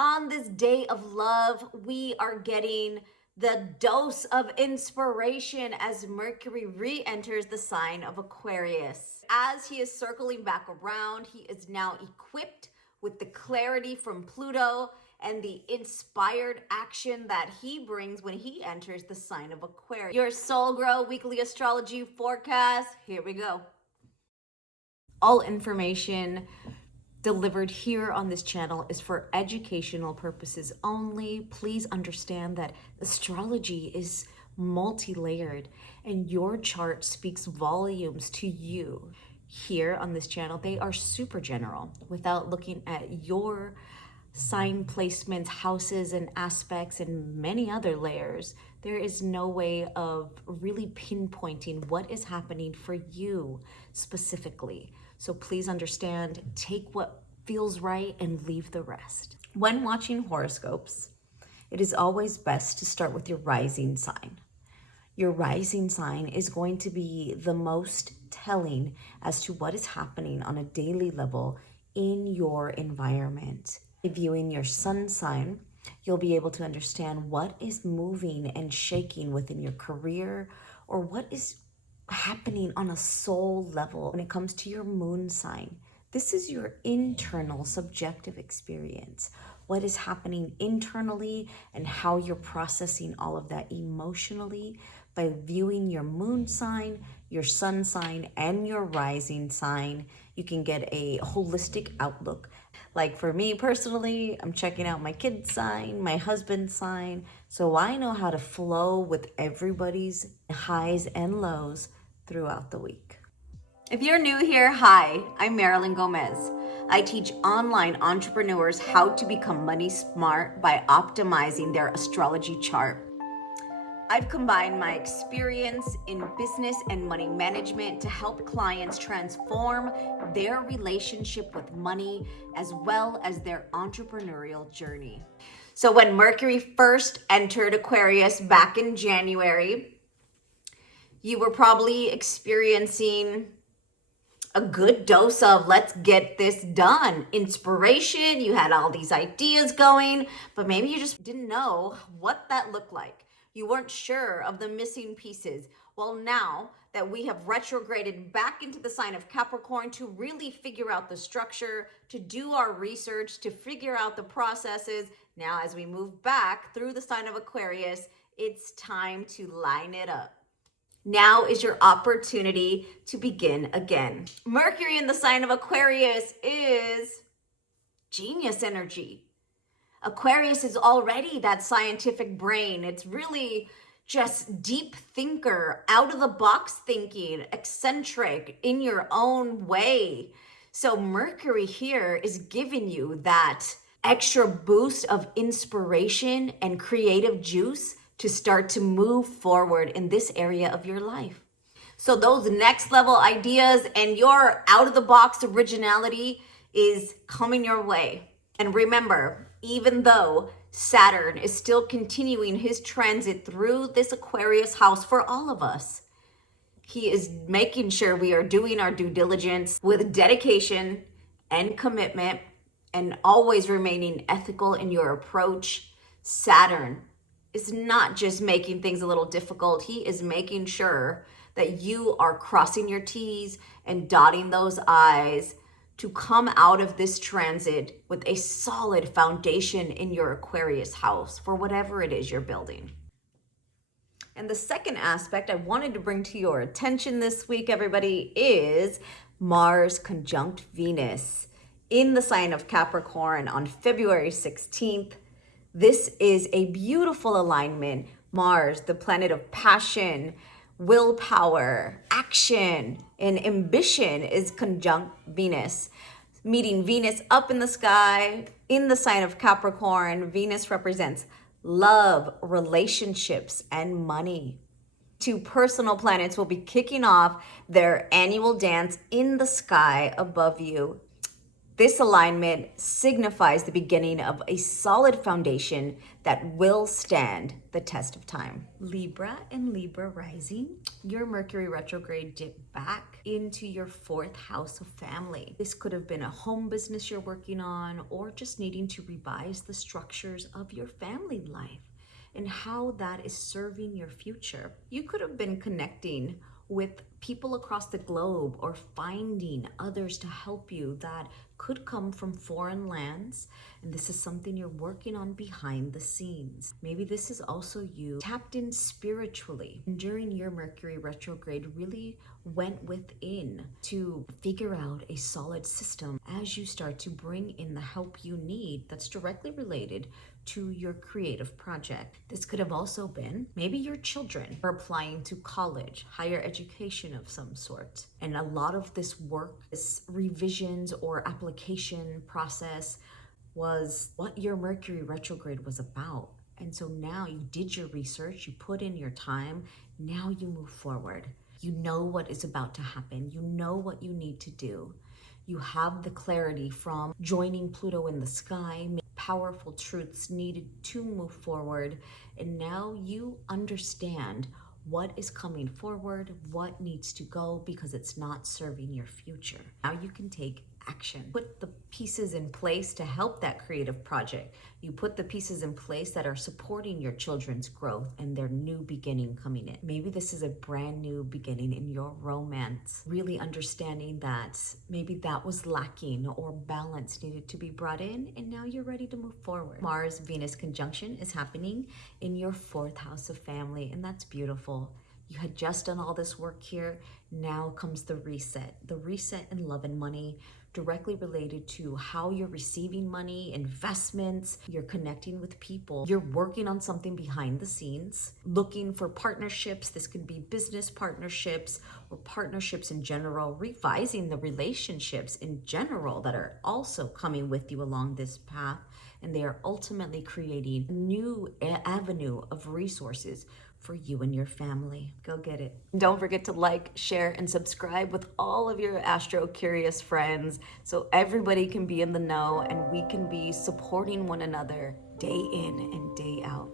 On this day of love, we are getting the dose of inspiration as Mercury re-enters the sign of Aquarius. As he is circling back around, he is now equipped with the clarity from Pluto and the inspired action that he brings when he enters the sign of Aquarius. Your Soul Grow weekly astrology forecast. Here we go. All information delivered here on this channel is for educational purposes only. Please understand that astrology is multi-layered and your chart speaks volumes to you. Here on this channel, they are super general without looking at your sign placements, houses and aspects, and many other layers. There is no way of really pinpointing what is happening for you specifically. So please understand, take what feels right and leave the rest. When watching horoscopes, it is always best to start with your rising sign. Your rising sign is going to be the most telling as to what is happening on a daily level in your environment. Viewing your sun sign, you'll be able to understand what is moving and shaking within your career or what is happening on a soul level. When it comes to your moon sign, this is your internal subjective experience. What is happening internally and how you're processing all of that emotionally. By viewing your moon sign, your sun sign, and your rising sign, you can get a holistic outlook. Like for me personally, I'm checking out my kid's sign, my husband's sign, so I know how to flow with everybody's highs and lows throughout the week. If you're new here, hi, I'm Marilyn Gomez. I teach online entrepreneurs how to become money smart by optimizing their astrology chart. I've combined my experience in business and money management to help clients transform their relationship with money as well as their entrepreneurial journey. So when Mercury first entered Aquarius back in January, you were probably experiencing a good dose of let's get this done. Inspiration, you had all these ideas going, but maybe you just didn't know what that looked like. You weren't sure of the missing pieces. Well, now that we have retrograded back into the sign of Capricorn to really figure out the structure, to do our research, to figure out the processes, now as we move back through the sign of Aquarius, it's time to line it up. Now is your opportunity to begin again. Mercury in the sign of Aquarius is genius energy. Aquarius is already that scientific brain. It's really just deep thinker, out of the box thinking, eccentric in your own way. So Mercury here is giving you that extra boost of inspiration and creative juice to start to move forward in this area of your life. So those next level ideas and your out of the box originality is coming your way. And remember, even though Saturn is still continuing his transit through this Aquarius house for all of us, he is making sure we are doing our due diligence with dedication and commitment and always remaining ethical in your approach. Saturn is not just making things a little difficult. He is making sure that you are crossing your T's and dotting those I's to come out of this transit with a solid foundation in your Aquarius house for whatever it is you're building. And the second aspect I wanted to bring to your attention this week, everybody, is Mars conjunct Venus in the sign of Capricorn on February 16th. This is a beautiful alignment. Mars, the planet of passion, willpower, action, and ambition, is conjunct Venus. Meeting Venus up in the sky in the sign of Capricorn, Venus represents love, relationships, and money. Two personal planets will be kicking off their annual dance in the sky above you. This alignment signifies the beginning of a solid foundation that will stand the test of time. Libra and Libra rising, your Mercury retrograde dipped back into your 4th house of family. This could have been a home business you're working on, or just needing to revise the structures of your family life and how that is serving your future. You could have been connecting with people across the globe or finding others to help you that could come from foreign lands, and this is something you're working on behind the scenes. Maybe this is also you tapped in spiritually during your Mercury retrograde, really went within to figure out a solid system as you start to bring in the help you need that's directly related to your creative project. This could have also been maybe your children are applying to college, higher education of some sort. And a lot of this work, this revisions or application process was what your Mercury retrograde was about. And so now you did your research, you put in your time, now you move forward. You know what is about to happen. You know what you need to do. You have the clarity from joining Pluto in the sky, powerful truths needed to move forward. And now you understand what is coming forward, what needs to go because it's not serving your future. Now you can take action. Put the pieces in place to help that creative project. You put the pieces in place that are supporting your children's growth and their new beginning coming in. Maybe this is a brand new beginning in your romance. Really understanding that maybe that was lacking or balance needed to be brought in, and now you're ready to move forward. Mars-Venus conjunction is happening in your 4th house of family, and that's beautiful. You had just done all this work here. Now comes the reset in love and money, directly related to how you're receiving money, investments, you're connecting with people, you're working on something behind the scenes, looking for partnerships. This could be business partnerships or partnerships in general, revising the relationships in general that are also coming with you along this path. And they are ultimately creating a new avenue of resources for you and your family. Go get it. Don't forget to like, share, and subscribe with all of your astro curious friends so everybody can be in the know and we can be supporting one another day in and day out.